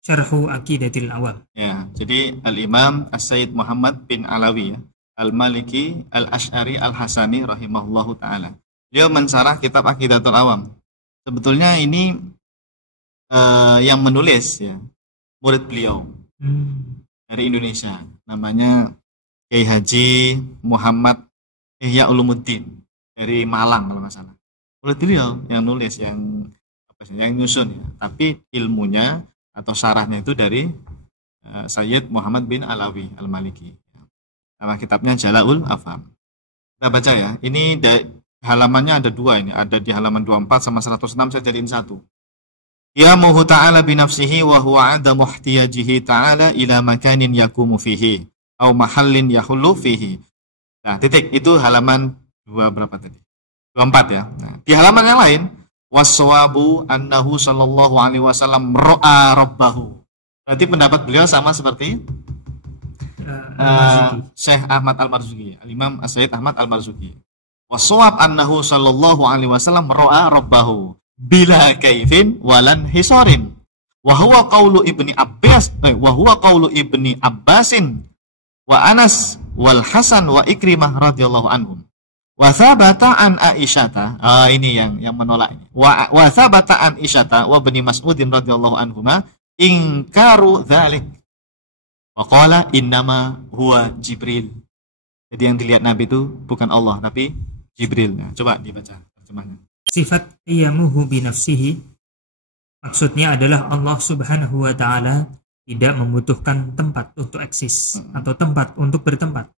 Syarhu Aqidatil Awam. Ya, jadi Al-Imam As-Sayyid Muhammad bin Alawi Al-Maliki Al-Asy'ari Al-Hasani rahimahullahu taala. Beliau mensyarah kitab Aqidatul Awam. Sebetulnya ini yang menulis ya murid beliau dari Indonesia, namanya Kiai Haji Muhammad Ihya Ulumuddin dari Malang kalau nggak salah. Murid beliau yang nulis, yang nyusun ya. Tapi ilmunya atau syarahnya itu dari Sayyid Muhammad bin Alawi Al-Maliki. Nama kitabnya Jala'ul Afham. Kita baca ya. Ini halamannya ada dua ini. Ada di halaman 24 sama 106, saya jadiin satu. Qiyamuhu ta'ala binafsihi wa huwa 'adamu ihtiyajihi ta'ala ila makanin yakumu fihi au mahallin yahullu fihi. Nah, titik. Itu halaman 2 berapa tadi? 24 ya. Nah, di halaman yang lain, waswabu annahu sallallahu alaihi wasallam ra'a rabbahu. Berarti pendapat beliau sama seperti Syekh Ahmad Al-Marzuki, Al-Imam Sayyid Ahmad Al-Marzuki. Waswab annahu sallallahu alaihi wasallam ra'a rabbahu bila kaifin walan hisarin. Wa huwa qaulu Ibni Abbas wa huwa qaulu Ibni Abbasin wa Anas wal Hasan wa Ikrimah radhiyallahu anhum. Wa thabata an Aisyata, ini yang menolak ini. Wa thabata an Aisyata wa Ibni Mas'udin radhiyallahu anhuma ingkaru dzalik. Wa qala innama huwa Jibril. Jadi yang dilihat Nabi itu bukan Allah tapi Jibril. Nah, coba dibaca terjemahnya. Sifat qiyamuhu binafsihi maksudnya adalah Allah Subhanahu wa taala tidak membutuhkan tempat untuk eksis atau tempat untuk bertempat.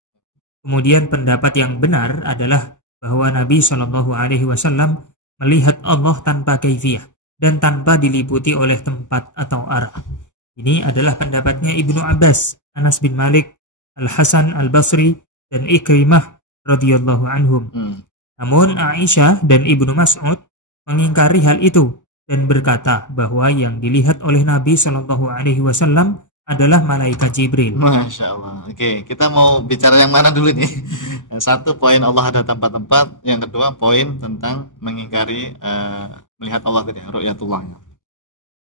Kemudian pendapat yang benar adalah bahwa Nabi Shallallahu alaihi wasallam melihat Allah tanpa kaifiyah dan tanpa diliputi oleh tempat atau arah. Ini adalah pendapatnya Ibnu Abbas, Anas bin Malik, Al-Hasan Al-Basri dan Ikrimah radhiyallahu anhum. Namun Aisyah dan Ibnu Mas'ud mengingkari hal itu dan berkata bahwa yang dilihat oleh Nabi Shallallahu alaihi wasallam adalah malaikat Jibril. Masya Allah. Oke, kita mau bicara yang mana dulu nih? Satu, poin Allah ada tempat-tempat. Yang kedua, poin tentang mengingkari melihat Allah tadi, ru'yatullah.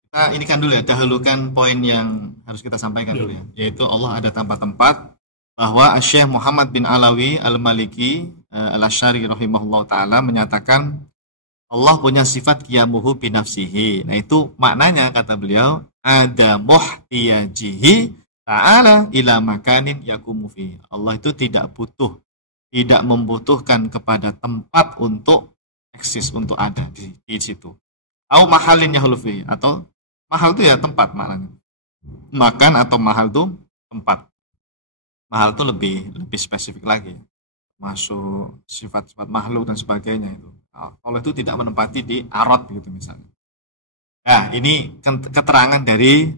Kita ini kan dulu ya, dahulukan poin yang harus kita sampaikan dulu ya, yaitu Allah ada tempat-tempat, bahwa Syekh Muhammad bin Alawi Al-Maliki Al-Asy'ari rahimahullah ta'ala menyatakan Allah punya sifat qiyamuhu binafsihi. Nah itu maknanya kata beliau, ada muhtiyajihi ta'ala ila makanin yakumu fi. Allah itu tidak membutuhkan kepada tempat untuk eksis, untuk ada di situ. Au mahalin yahlufi, atau mahal itu ya tempat maknanya. Makan atau mahal itu tempat. Mahal itu lebih spesifik lagi. Masuk sifat-sifat makhluk dan sebagainya itu. Allah itu tidak menempati di arad gitu misalnya. Nah, ini keterangan dari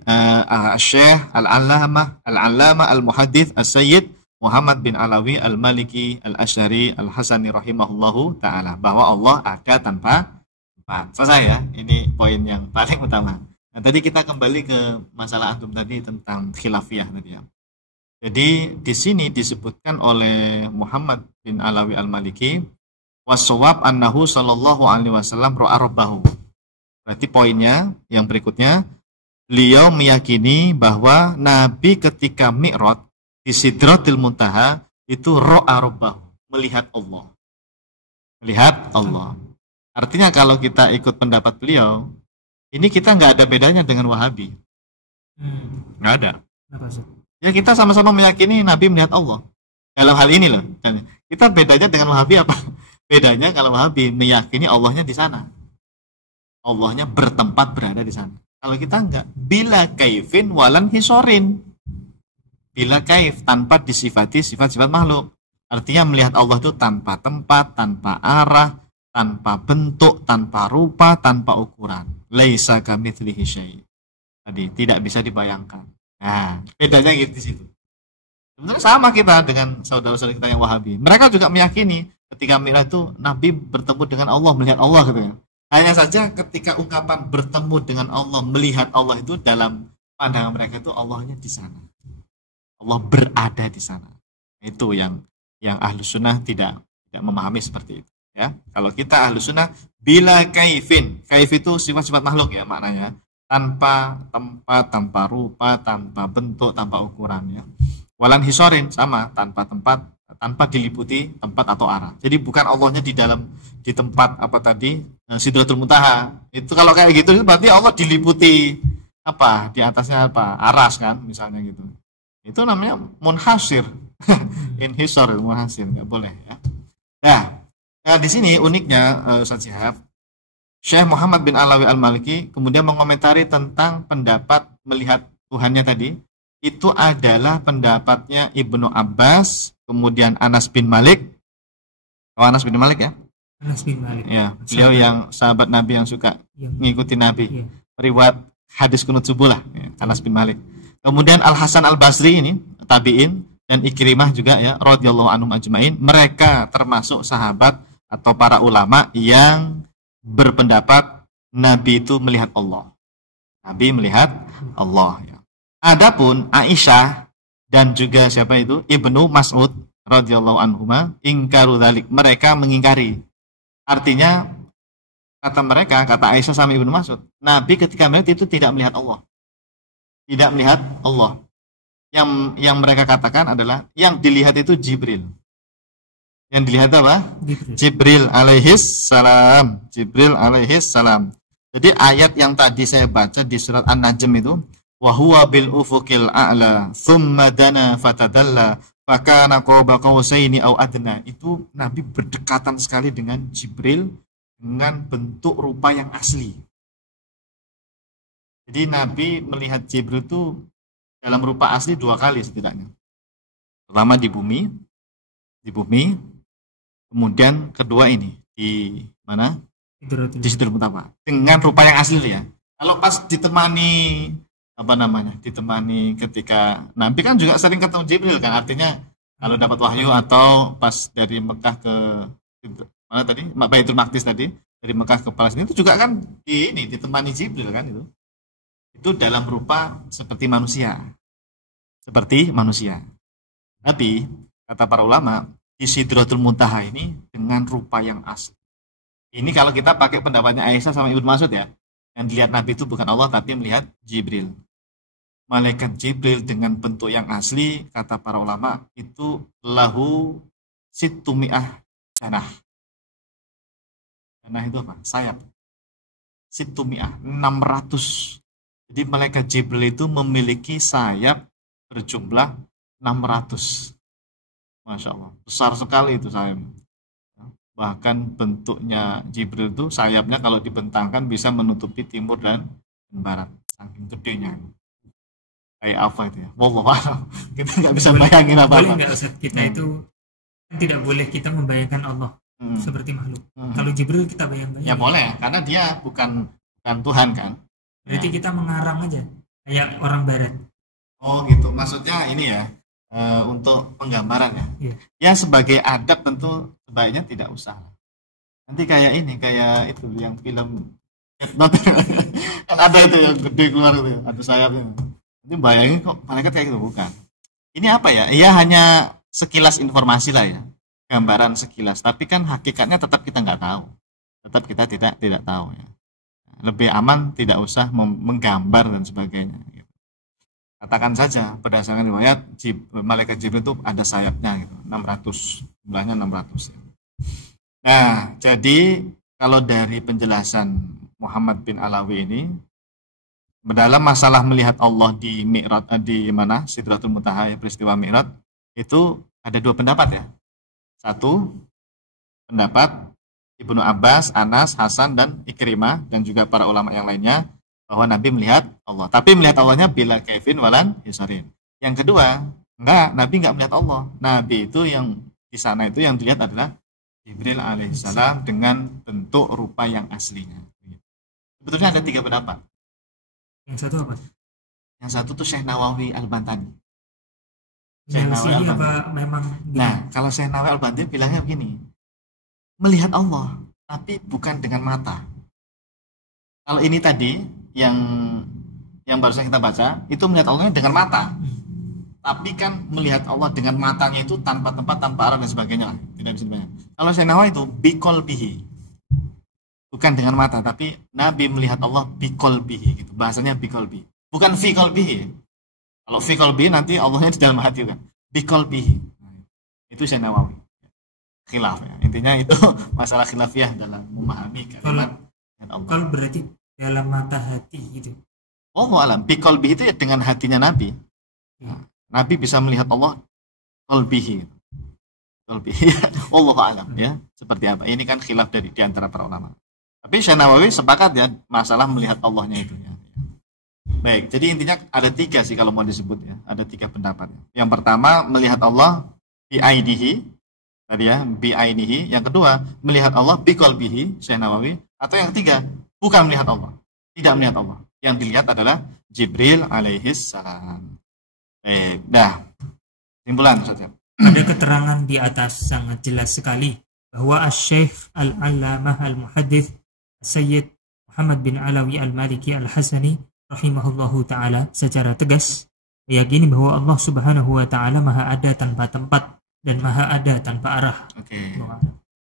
Syekh Al-Allamah Al-Muhaddits As-Sayyid Muhammad bin Alawi Al-Maliki Al-Asy'ari Al-Hasani rahimahullahu ta'ala, bahwa Allah ada tanpa tempat. Selesai ya, ini poin yang paling utama. Nah, tadi kita kembali ke masalah antum tadi tentang khilafiyah tadi ya. Jadi di sini disebutkan oleh Muhammad bin Alawi Al-Maliki was-shawab annahu sallallahu alaihi wasallam ra'a rabbahu. Berarti poinnya yang berikutnya, beliau meyakini bahwa Nabi ketika Mi'raj di Sidratil Muntaha itu ra'a rabbahu, melihat Allah. Melihat Allah. Artinya kalau kita ikut pendapat beliau, ini kita nggak ada bedanya dengan Wahabi. Nggak ada. Ya kita sama-sama meyakini Nabi melihat Allah. Dalam hal ini loh. Kita bedanya dengan Wahabi apa? Bedanya kalau Wahabi meyakini Allahnya di sana. Allahnya bertempat berada di sana. Kalau kita enggak. Bila kaifin walan hisorin. Bila kaif, tanpa disifati sifat-sifat makhluk. Artinya melihat Allah itu tanpa tempat, tanpa arah, tanpa bentuk, tanpa rupa, tanpa ukuran. Laisa kamitslihi syai'. Tadi tidak bisa dibayangkan. Nah, bedanya gitu di situ. Sebenarnya sama kita dengan saudara-saudara kita yang Wahabi. Mereka juga meyakini ketika Mi'raj itu Nabi bertemu dengan Allah, melihat Allah gitu ya. Hanya saja ketika ungkapan bertemu dengan Allah, melihat Allah itu dalam pandangan mereka itu Allahnya di sana. Allah berada di sana. Itu yang Ahlus Sunnah tidak memahami seperti itu ya. Kalau kita Ahlus Sunnah bila kaifin. Kaif itu sifat-sifat makhluk ya maknanya. Tanpa tempat, tanpa rupa, tanpa bentuk, tanpa ukuran ya. Walan hisorin sama, tanpa tempat, tanpa diliputi tempat atau arah. Jadi bukan Allahnya di tempat apa tadi Sidratul Muntaha. Itu kalau kayak gitu berarti Allah diliputi apa? Di atasnya apa? Aras kan misalnya gitu. Itu namanya munhasir. Inhisor munhasir, enggak boleh ya. Nah, di sini uniknya Ustaz Syihab, Syekh Muhammad bin Alawi Al-Maliki kemudian mengomentari tentang pendapat melihat Tuhannya tadi. Itu adalah pendapatnya Ibnu Abbas, kemudian Anas bin Malik. Oh, Anas bin Malik ya? Anas bin Malik. Ya, beliau yang sahabat Nabi yang suka mengikuti Nabi. Periwayat hadis kunut subuh lah, ya, Anas bin Malik. Kemudian Al-Hasan Al-Basri ini, tabi'in, dan Ikrimah juga ya, radhiyallahu anhum ajmain. Mereka termasuk sahabat atau para ulama yang berpendapat Nabi itu melihat Allah. Nabi melihat Allah. Ya. Adapun Aisyah dan juga siapa itu Ibnu Mas'ud radhiyallahu anhuma ingkaru dzalik, mereka mengingkari. Artinya kata mereka, kata Aisyah sama Ibnu Mas'ud, Nabi ketika melihat itu tidak melihat Allah. Tidak melihat Allah. Yang mereka katakan adalah yang dilihat itu Jibril. Yang dilihat apa? Jibril alaihis salam. Jibril alaihis salam. Jadi ayat yang tadi saya baca di surat An-Najm itu, wa huwa bil ufuqil a'la thumma dana fatadalla fakana qaba qausaini au adna. Itu Nabi berdekatan sekali dengan Jibril dengan bentuk rupa yang asli. Jadi Nabi melihat Jibril itu dalam rupa asli 2 kali setidaknya. Pertama di bumi, kemudian kedua ini di mana? Di Sidratul Muntaha. Dengan rupa yang asli ya. Kalau pas ditemani ditemani ketika Nabi kan juga sering ketemu Jibril kan, artinya kalau dapat wahyu atau pas dari Mekah ke mana tadi? Baitul Maqdis tadi, dari Mekah ke Palestina itu juga kan ditemani Jibril kan itu. Itu dalam rupa seperti manusia. Tapi kata para ulama di Sidratul Muntaha ini dengan rupa yang asli. Ini kalau kita pakai pendapatnya Aisyah sama Ibnu Mas'ud ya, yang dilihat Nabi itu bukan Allah tapi melihat Jibril. Malaikat Jibril dengan bentuk yang asli, kata para ulama itu lahu situmi'ah janah. Janah itu apa? Sayap. Situmi'ah 600. Jadi malaikat Jibril itu memiliki sayap berjumlah 600. Masya Allah, besar sekali itu sayap. Bahkan bentuknya Jibril itu sayapnya kalau dibentangkan bisa menutupi timur dan barat. Saking gedenya. Kayak apa itu ya? Wallah, kita nggak bisa bayangin apa-apa. Boleh nggak Ustaz, kita itu tidak boleh kita membayangkan Allah seperti makhluk. Kalau Jibril kita bayang-bayang. Ya boleh, karena dia bukan Tuhan kan. Berarti kita mengarang aja kayak orang barat. Oh gitu, maksudnya ini ya untuk penggambaran ya. Ya sebagai adab tentu sebaiknya tidak usah. Nanti kayak itu yang film Not kan ada itu yang gede keluar itu, ada sayapnya. Nanti bayangin kok malaikat kayak gitu, bukan. Ini apa ya? Ya hanya sekilas informasi lah ya, gambaran sekilas. Tapi kan hakikatnya tetap kita nggak tahu, tetap kita tidak tahu ya. Lebih aman tidak usah menggambar dan sebagainya. Katakan saja berdasarkan riwayat malaikat Jibril itu ada sayapnya gitu, 600, jumlahnya 600 ya. Nah, jadi kalau dari penjelasan Muhammad bin Alawi ini dalam masalah melihat Allah di Mi'raj, di mana Sidratul Muntaha, peristiwa Mi'raj, itu ada 2 pendapat ya. Satu pendapat Ibnu Abbas, Anas, Hasan dan Ikrimah dan juga para ulama yang lainnya bahwa Nabi melihat Allah. Tapi melihat Allahnya bila kaifin walan yasarin. Yang kedua, Nabi enggak melihat Allah. Nabi itu yang di sana itu yang dilihat adalah Jibril alaihissalam dengan bentuk rupa yang aslinya. Sebetulnya ada 3 pendapat. Yang satu apa? Yang satu tuh Syekh Nawawi Al-Bantani. Syekh Nawawi apa memang? Nah, kalau Syekh Nawawi Al-Bantani bilangnya begini, melihat Allah, tapi bukan dengan mata. Kalau ini tadi yang barusan kita baca itu melihat Allahnya dengan mata, tapi kan melihat Allah dengan matanya itu tanpa tempat, tanpa arah dan sebagainya, tidak bisa dibayang. Kalau saya nawa itu biqalbihi, bukan dengan mata, tapi Nabi melihat Allah biqalbihi gitu, bahasanya biqalbi, bukan fi qalbihi. Kalau fi qalbihi nanti Allahnya di dalam hati kan, biqalbihi. Itu saya Nawawi khilaf ya. Intinya itu masalah khilafiyah dalam memahami kalimat Allah. Kalau berarti dalam mata hati gitu. Oh alam, biqalbihi itu ya dengan hatinya Nabi. Nabi bisa melihat Allah qalbihi. Allah alam ya. Seperti apa? Ini kan khilaf di antara para ulama. Tapi Syekh Nawawi sepakat ya masalah melihat Allahnya itu ya. Baik, jadi intinya ada 3 sih kalau mau disebut ya. Ada 3 pendapat. Yang pertama melihat Allah bi aidihi tadi ya, bi ainihi. Yang kedua melihat Allah bi qalbihi, Syekh Nawawi. Atau yang ketiga bukan melihat Allah, tidak melihat Allah. Yang dilihat adalah Jibril alaihis salam. Dah, simpulan saja. Ada keterangan di atas sangat jelas sekali bahwa Asy-Syaikh Al-Allamah Al-Muhaddits Sayyid Muhammad bin Alawi Al-Maliki Al-Hasani rahimahullahu taala secara tegas meyakini bahwa Allah Subhanahu wa taala Maha ada tanpa tempat dan Maha ada tanpa arah. Oke.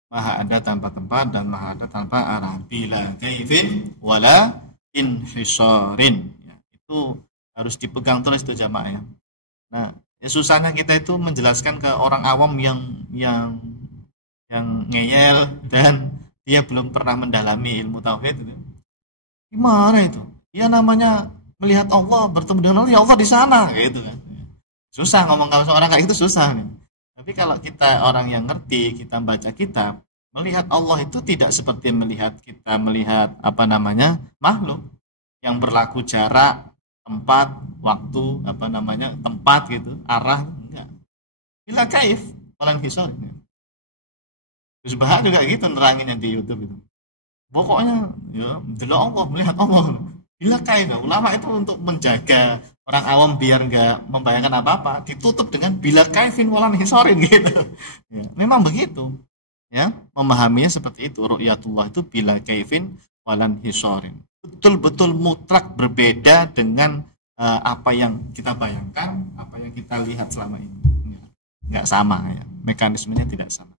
Maha ada tanpa tempat dan Maha ada tanpa arah. Bila kaifin wala inhisarin. Ya, itu harus dipegang terus itu jamaah ya. Nah, ya susahnya kita itu menjelaskan ke orang awam yang ngeyel dan dia belum pernah mendalami ilmu tauhid itu. Gimana itu? Ya namanya melihat Allah, bertemu dengan Allah, ya Allah di sana gitu kan. Susah ngomong sama orang kayak gitu, susah nih. Tapi kalau kita orang yang ngerti, kita baca kitab, melihat Allah itu tidak seperti kita melihat makhluk yang berlaku jarak, tempat, waktu, tempat gitu, arah, enggak. Bila kaif, walan hisar. Terus Bahak juga gitu neranginnya di YouTube itu. Pokoknya ya delok Allah, melihat Allah. Bila kaif, ulama itu untuk menjaga orang awam biar enggak membayangkan apa-apa, ditutup dengan bila kaifin walan hisarin gitu. Ya, memang begitu. Ya, memahaminya seperti itu. Ru'yatullah itu bila kaifin walan hisarin. Betul-betul mutlak berbeda dengan apa yang kita bayangkan, apa yang kita lihat selama ini. Enggak sama ya. Mekanismenya tidak sama.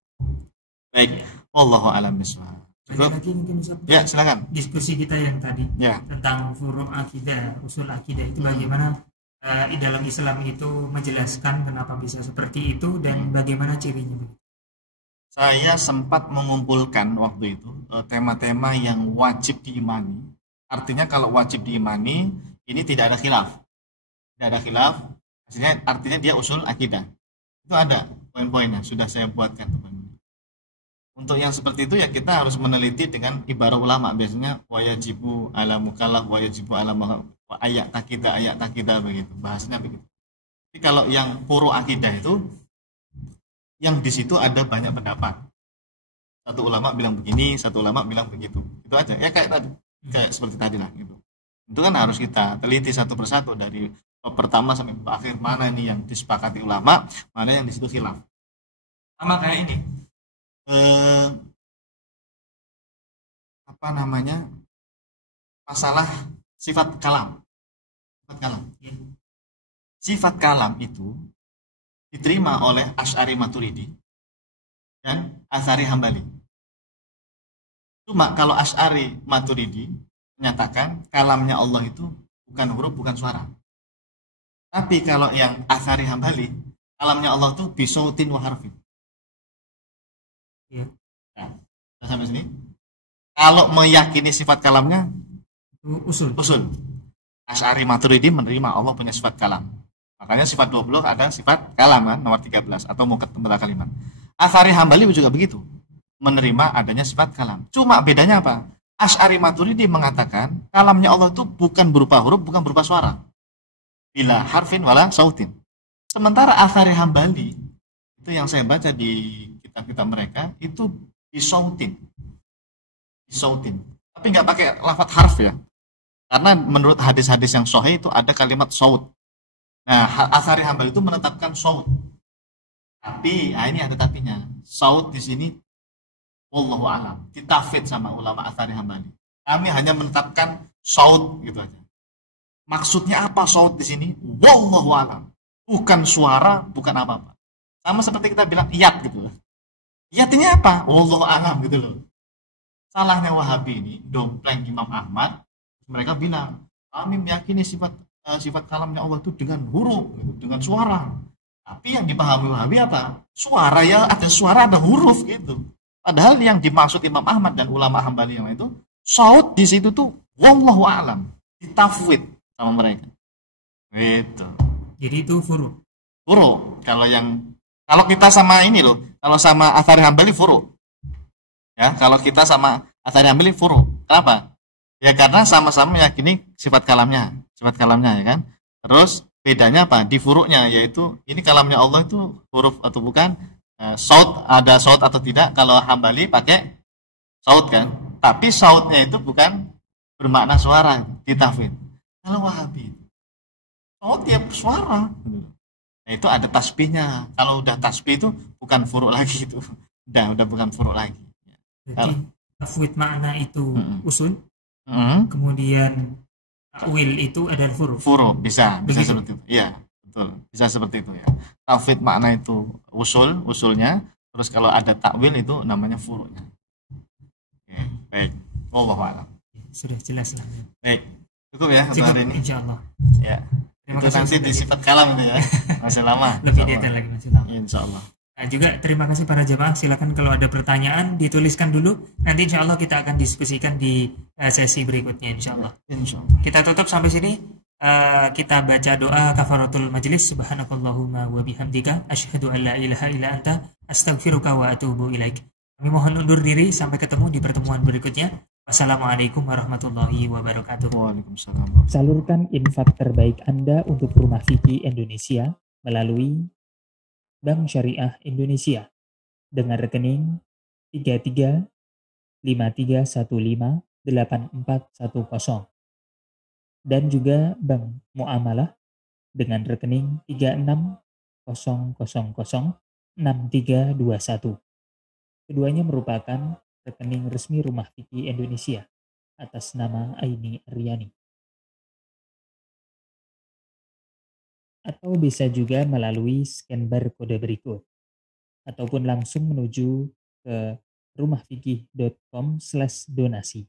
Baik, wallahu a'lam bishawab. Ada lagi mungkin ya, silakan. Diskusi kita yang tadi ya, tentang furu' akidah, usul akidah itu bagaimana di dalam Islam itu menjelaskan kenapa bisa seperti itu dan bagaimana cirinya. Saya sempat mengumpulkan waktu itu tema-tema yang wajib diimani. Artinya kalau wajib diimani ini tidak ada khilaf. Tidak ada khilaf, artinya dia usul akidah. Itu ada poin-poinnya, sudah saya buatkan. Untuk yang seperti itu ya kita harus meneliti dengan ibarat ulama, biasanya wajibu ala mukallaf, wajibu ala ayat takidah begitu, bahasanya begitu. Tapi kalau yang furu' akidah itu yang di situ ada banyak pendapat. Satu ulama bilang begini, satu ulama bilang begitu. Itu aja. Ya kayak seperti tadi lah gitu. Itu kan harus kita teliti satu persatu dari pertama sampai akhir, mana ini yang disepakati ulama, mana yang di situ khilaf. Sama kayak ini. Masalah sifat kalam. Sifat kalam itu diterima oleh Asy'ari Maturidi dan Asy'ari Hambali. Cuma kalau Asy'ari Maturidi menyatakan kalamnya Allah itu bukan huruf, bukan suara. Tapi kalau yang Asy'ari Hambali, kalamnya Allah itu bisautin wa harfin. Ya. Nah, sampai sini. Kalau meyakini sifat kalamnya usul. Asy'ari Maturidi menerima Allah punya sifat kalam. Makanya sifat 20 ada sifat kalam kan, nomor 13 atau muqaddimah kalimat. Asy'ari Hambali juga begitu, menerima adanya sifat kalam. Cuma bedanya apa? Asy'ari Maturidi mengatakan kalamnya Allah itu bukan berupa huruf, bukan berupa suara. Bila harfin wala sautin. Sementara Asy'ari Hambali itu yang saya baca di kitab mereka itu disautin, tapi nggak pakai lafadz harf ya, karena menurut hadis-hadis yang sahih itu ada kalimat saut. Nah, Asy'ari Hambali itu menetapkan saut, tapi ini ada tapinya. Saut di sini wallahu a'lam ditafid sama ulama Asy'ari Hambali. Kami hanya menetapkan saut gitu aja. Maksudnya apa saut di sini? Wallahu a'lam, bukan suara, bukan apa-apa. Sama seperti kita bilang iyat gitu. Artinya apa? Wallahu a'lam gitu loh. Salahnya Wahabi ini dompleng Imam Ahmad. Mereka bilang kami meyakini sifat kalamnya Allah itu dengan huruf, gitu, dengan suara. Tapi yang dipahami Wahabi apa? Suara ya, ada suara, ada huruf gitu. Padahal yang dimaksud Imam Ahmad dan ulama Hambali yang itu saut di situ tuh wallahu a'lam, ditafwid sama mereka. Gitu. Jadi itu furu'. Kalau kita sama ini loh, kalau sama Asy'ari Hambali furu'. Ya, kalau kita sama Asy'ari Hambali furu'. Kenapa? Ya karena sama-sama meyakini sifat kalamnya ya kan. Terus bedanya apa? Di furu'nya, yaitu ini kalamnya Allah itu huruf atau bukan, saut, ada saut atau tidak. Kalau Hambali pakai saut kan. Tapi sautnya itu bukan bermakna suara, ditafwid. Kalau Wahabi saut ya suara. Nah, itu ada tasbihnya. Kalau udah tasbih itu bukan furu' lagi itu. Udah bukan furu' lagi. Berarti tafwid makna itu Mm-mm. usul, Mm-mm. kemudian takwil itu adalah furu. Furu' bisa Begitu. seperti itu. Iya, betul. Bisa seperti itu ya. Tafwid makna itu usulnya, terus kalau ada takwil itu namanya furu'nya. Oke, baik. Wallahu a'lam. Sudah jelas lah. Baik. Cukup ya untuk Cukup, hari ini. insya Allah. Ya. Terima Itu kasih nanti Ustaz. di sifat kalam itu ya. Masih lama. Lebih Insya detail Allah. lagi masih lama. Insya Allah. Nah, juga terima kasih para jamaah. Silakan kalau ada pertanyaan dituliskan dulu. Nanti insya Allah kita akan diskusikan di sesi berikutnya insya Allah. Insya Allah. Kita tutup sampai sini. Kita baca doa kafaratul majelis. Subhanakallahumma wa bihamdika asyhadu an la ilaha illa anta astaghfiruka wa atubu ilaik. Kami mohon undur diri sampai ketemu di pertemuan berikutnya. Wassalamualaikum warahmatullahi wabarakatuh. Waalaikumsalam. Salurkan infak terbaik Anda untuk Rumah Fikih Indonesia melalui Bank Syariah Indonesia dengan rekening 3353158410 dan juga Bank Muamalah dengan rekening 36006321. Keduanya merupakan rekening resmi Rumah Fikih Indonesia atas nama Aini Aryani. Atau bisa juga melalui scan barcode berikut ataupun langsung menuju ke rumahfikih.com/donasi.